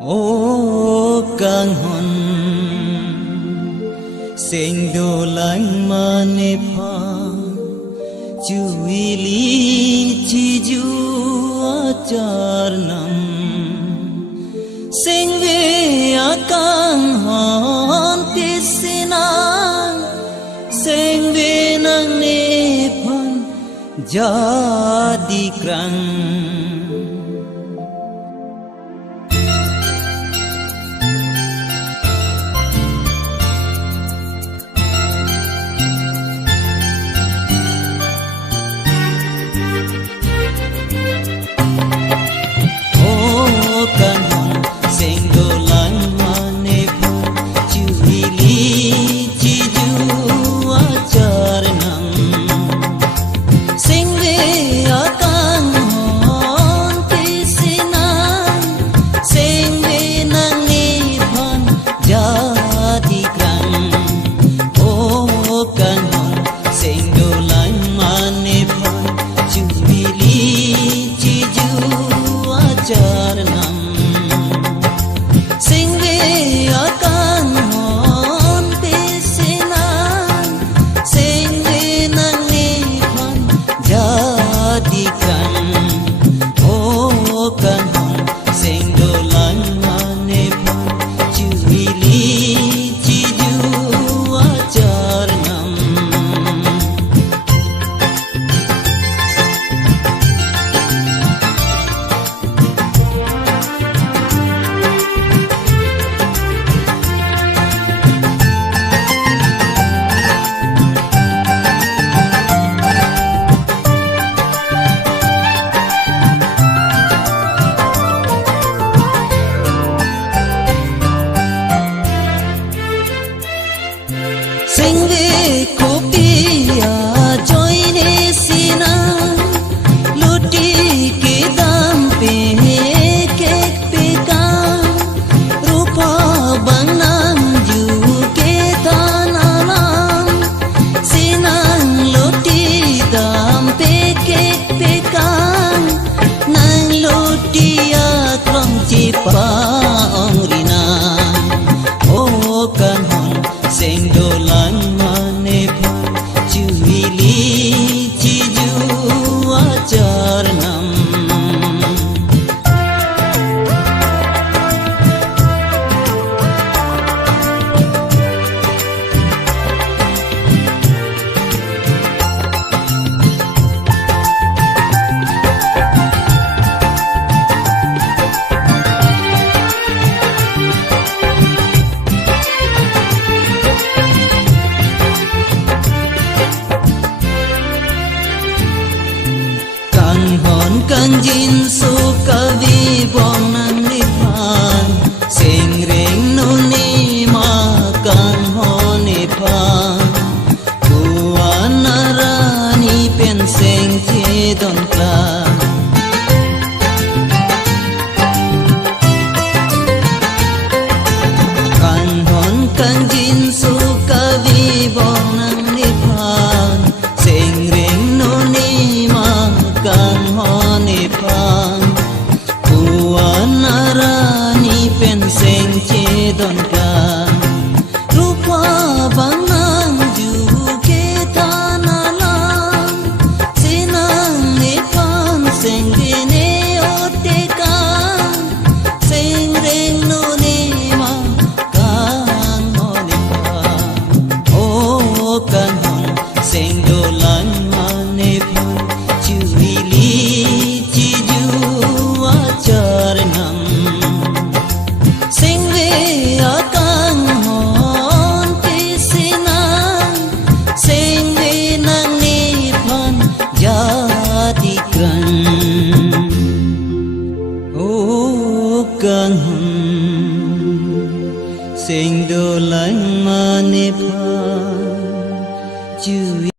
ô càng hòn sen đồ lạnh mà nếp hoa chú ý chi chú char nam sen về càng hòn tisina sen về nang nếp hoa jadi krang kan jin suka vi bom nang nipan sing ring no ni makan ho nipan kuan narani pen sing che don kla kan hon kan jin suka vi bom nang nipan sing ring no ni makan ho nipan kuan narani pen sing che don ka rupa bangang ju ke tanalang sinang nipan sing ne ote ka sing reng no ni ma kan ho nipan o kan hon sing do lan ma nipan chu li kan sing do lang ma ne pha chu